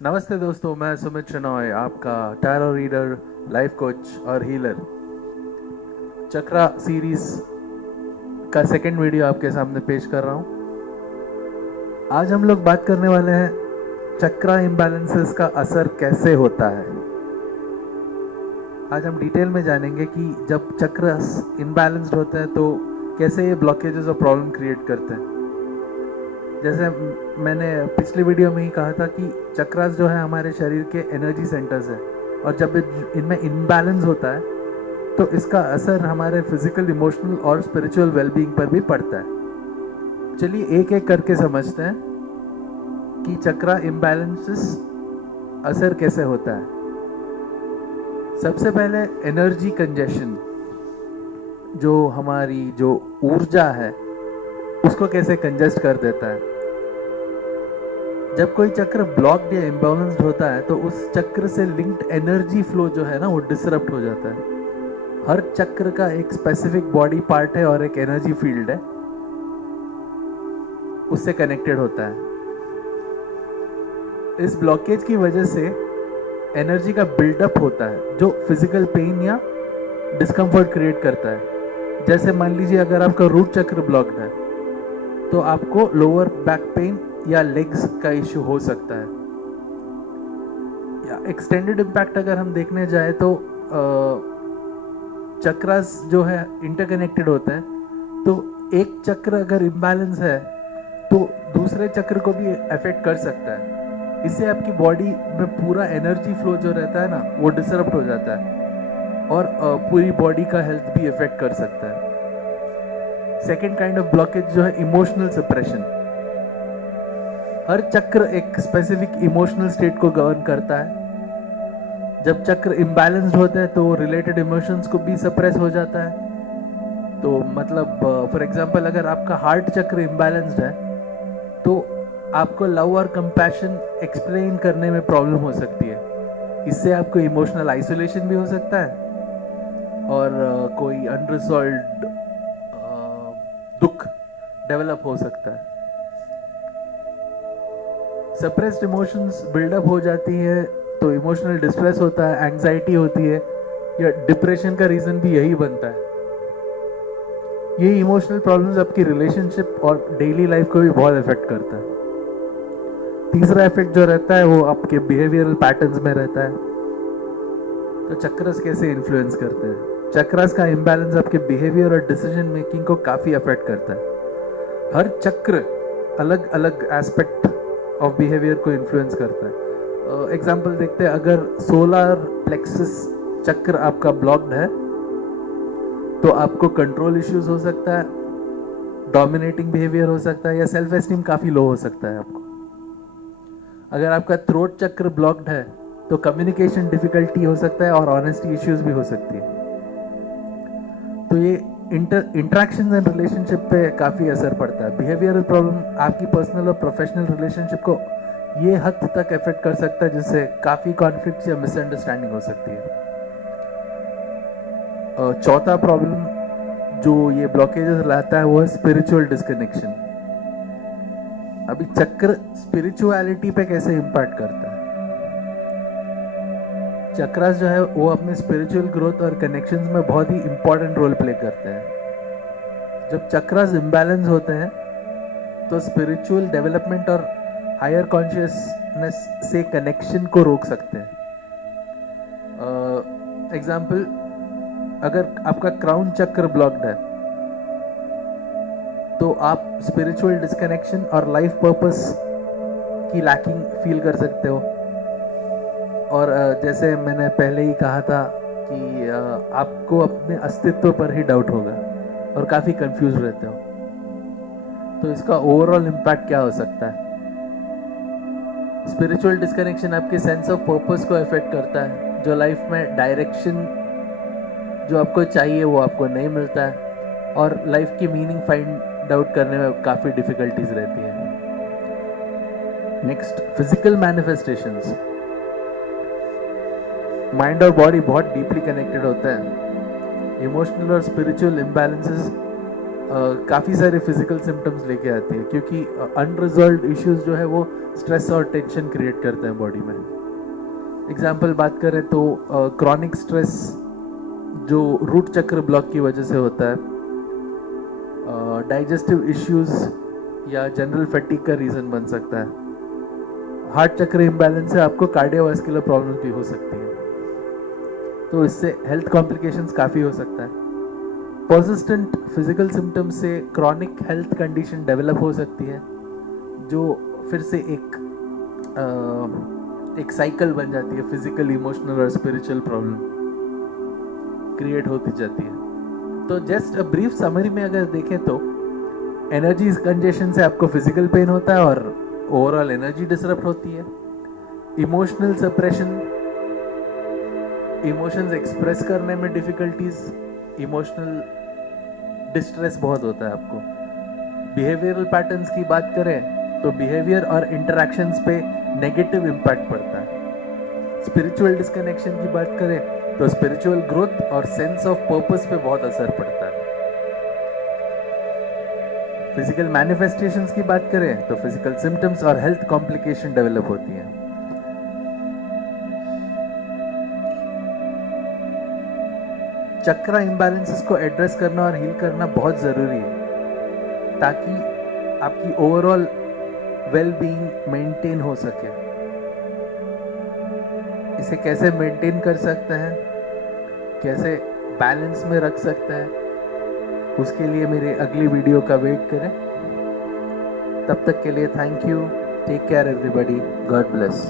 नमस्ते दोस्तों, मैं सुमित शनॉय, आपका टैरो रीडर, लाइफ कोच और हीलर। चक्रा सीरीज का सेकंड वीडियो आपके सामने पेश कर रहा हूँ। आज हम लोग बात करने वाले हैं चक्रा इम्बैलेंसेस का असर कैसे होता है। आज हम डिटेल में जानेंगे कि जब चक्र इम्बैलेंस्ड होते हैं तो कैसे ये ब्लॉकेजेस और प्रॉब्लम क्रिएट करते हैं। जैसे मैंने पिछले वीडियो में ही कहा था कि चक्रास जो है हमारे शरीर के एनर्जी सेंटर्स है, और जब इनमें इम्बैलेंस होता है तो इसका असर हमारे फिजिकल, इमोशनल और स्पिरिचुअल वेलबींग पर भी पड़ता है। चलिए एक एक करके समझते हैं कि चक्रा इम्बैलेंसेस असर कैसे होता है। सबसे पहले एनर्जी कंजेशन, जो हमारी जो ऊर्जा है उसको कैसे कंजेस्ट कर देता है। जब कोई चक्र ब्लॉक्ड या इम्बैलेंस्ड होता है तो उस चक्र से लिंक्ड एनर्जी फ्लो जो है ना वो डिसरप्ट हो जाता है। हर चक्र का एक स्पेसिफिक बॉडी पार्ट है और एक एनर्जी फील्ड है, उससे कनेक्टेड होता है। इस ब्लॉकेज की वजह से एनर्जी का बिल्डअप होता है जो फिजिकल पेन या डिस्कम्फर्ट क्रिएट करता है। जैसे मान लीजिए अगर आपका रूट चक्र ब्लॉक्ड है तो आपको लोअर बैक पेन या लेग्स का इश्यू हो सकता है। या एक्सटेंडेड इम्पैक्ट अगर हम देखने जाए तो चक्रास जो है इंटरकनेक्टेड होते हैं, तो एक चक्र अगर इम्बैलेंस है तो दूसरे चक्र को भी अफेक्ट कर सकता है। इससे आपकी बॉडी में पूरा एनर्जी फ्लो जो रहता है ना वो डिसरप्ट हो जाता है और पूरी बॉडी का हेल्थ भी इफेक्ट कर सकता है। सेकेंड काइंड ऑफ ब्लॉकेज जो है इमोशनल सप्रेशन। हर चक्र एक स्पेसिफिक इमोशनल स्टेट को गवर्न करता है। जब चक्र इम्बैलेंस्ड होते हैं तो रिलेटेड इमोशंस को भी सप्रेस हो जाता है। तो मतलब फॉर एग्जांपल अगर आपका हार्ट चक्र इम्बैलेंस्ड है तो आपको लव और कंपैशन एक्सप्लेन करने में प्रॉब्लम हो सकती है। इससे आपको इमोशनल आइसोलेशन भी हो सकता है और कोई अनरिजॉल्व्ड दुख डेवलप हो सकता है। सप्रेस्ड इमोशंस बिल्डअप हो जाती है तो इमोशनल डिस्ट्रेस होता है, एंग्जाइटी होती है, या डिप्रेशन का रीजन भी यही बनता है। ये इमोशनल प्रॉब्लम्स आपकी रिलेशनशिप और डेली लाइफ को भी बहुत इफेक्ट करता है। तीसरा इफेक्ट जो रहता है वो आपके बिहेवियरल पैटर्न्स में रहता है। तो चक्रस कैसे इन्फ्लुएंस करते हैं। चक्रस का इम्बैलेंस आपके बिहेवियर और डिसीजन मेकिंग को काफी अफेक्ट करता है। हर चक्र अलग अलग एस्पेक्ट ऑफ बिहेवियर को इन्फ्लुएंस करता है। एग्जाम्पल देखते हैं, अगर सोलर प्लेक्सस चक्र आपका ब्लॉक्ड है तो आपको कंट्रोल इश्यूज हो सकता है, डोमिनेटिंग बिहेवियर हो सकता है, या सेल्फ एस्टीम काफी लो हो सकता है आपको। अगर आपका थ्रोट चक्र ब्लॉक्ड है तो कम्युनिकेशन डिफिकल्टी हो सकता है और ऑनेस्टी इश्यूज भी हो सकती है। तो ये इंटरेक्शन एंड रिलेशनशिप पे काफ़ी असर पड़ता है। बिहेवियरल प्रॉब्लम आपकी पर्सनल और प्रोफेशनल रिलेशनशिप को ये हद तक अफेक्ट कर सकता है जिससे काफ़ी कॉन्फ्लिक्ट या मिसअंडरस्टैंडिंग हो सकती है। चौथा प्रॉब्लम जो ये ब्लॉकेजेस लाता है वो है स्पिरिचुअल डिस्कनेक्शन। अभी चक्र स्पिरिचुअलिटी पे कैसे इम्पैक्ट करता है। चक्रास जो है वो अपने स्पिरिचुअल ग्रोथ और कनेक्शंस में बहुत ही इंपॉर्टेंट रोल प्ले करते हैं। जब चक्रास इम्बैलेंस होते हैं तो स्पिरिचुअल डेवलपमेंट और हायर कॉन्शियसनेस से कनेक्शन को रोक सकते हैं। एग्जाम्पल, अगर आपका क्राउन चक्र ब्लॉक्ड है तो आप स्पिरिचुअल डिस्कनेक्शन और लाइफ पर्पस की लैकिंग फील कर सकते हो। और जैसे मैंने पहले ही कहा था कि आपको अपने अस्तित्व पर ही डाउट होगा और काफ़ी कंफ्यूज रहते हो। तो इसका ओवरऑल इम्पैक्ट क्या हो सकता है। स्पिरिचुअल डिस्कनेक्शन आपके सेंस ऑफ पर्पस को अफेक्ट करता है। जो लाइफ में डायरेक्शन जो आपको चाहिए वो आपको नहीं मिलता है और लाइफ की मीनिंग फाइंड आउट करने में काफ़ी डिफिकल्टीज रहती है। Next, physical manifestations. माइंड और बॉडी बहुत डीपली कनेक्टेड होता है। इमोशनल और स्पिरिचुअल इम्बैलेंसेस काफ़ी सारे फिजिकल सिम्टम्स लेके आती है, क्योंकि अनरिजॉल्व्ड इश्यूज जो है वो स्ट्रेस और टेंशन क्रिएट करते हैं बॉडी में। एग्जाम्पल बात करें तो क्रॉनिक स्ट्रेस जो रूट चक्र ब्लॉक की वजह से होता है, डाइजेस्टिव इश्यूज या जनरल फैटिक का रीज़न बन सकता है। हार्ट चक्र इम्बैलेंस से आपको कार्डियोवास्कुलर प्रॉब्लम भी हो सकती है, तो इससे हेल्थ कॉम्प्लिकेशंस काफ़ी हो सकता है। पर्सिस्टेंट फिजिकल सिम्टम्स से क्रॉनिक हेल्थ कंडीशन डेवलप हो सकती है, जो फिर से एक साइकिल बन जाती है, फिजिकल, इमोशनल और स्पिरिचुअल प्रॉब्लम क्रिएट होती जाती है। तो जस्ट अ ब्रीफ समरी में अगर देखें तो एनर्जी कंजेशन से आपको फिजिकल पेन होता है और ओवरऑल एनर्जी डिसरप्ट होती है। इमोशनल सप्रेशन, इमोशंस एक्सप्रेस करने में डिफिकल्टीज, इमोशनल डिस्ट्रेस बहुत होता है आपको। बिहेवियरल पैटर्न्स की बात करें तो बिहेवियर और इंटरैक्शंस पे नेगेटिव इम्पैक्ट पड़ता है। स्पिरिचुअल डिस्कनेक्शन की बात करें तो स्पिरिचुअल ग्रोथ और सेंस ऑफ पर्पस पे बहुत असर पड़ता है। फिजिकल मैनिफेस्टेशंस की बात करें तो फिजिकल सिम्टम्स और हेल्थ कॉम्प्लिकेशन डेवलप होती हैं। चक्रा इम्बैलेंसेस को एड्रेस करना और हील करना बहुत ज़रूरी है, ताकि आपकी ओवरऑल वेल बीइंग मेंटेन हो सके। इसे कैसे मेंटेन कर सकते हैं, कैसे बैलेंस में रख सकते हैं, उसके लिए मेरे अगली वीडियो का वेट करें। तब तक के लिए thank you, take care everybody, God bless.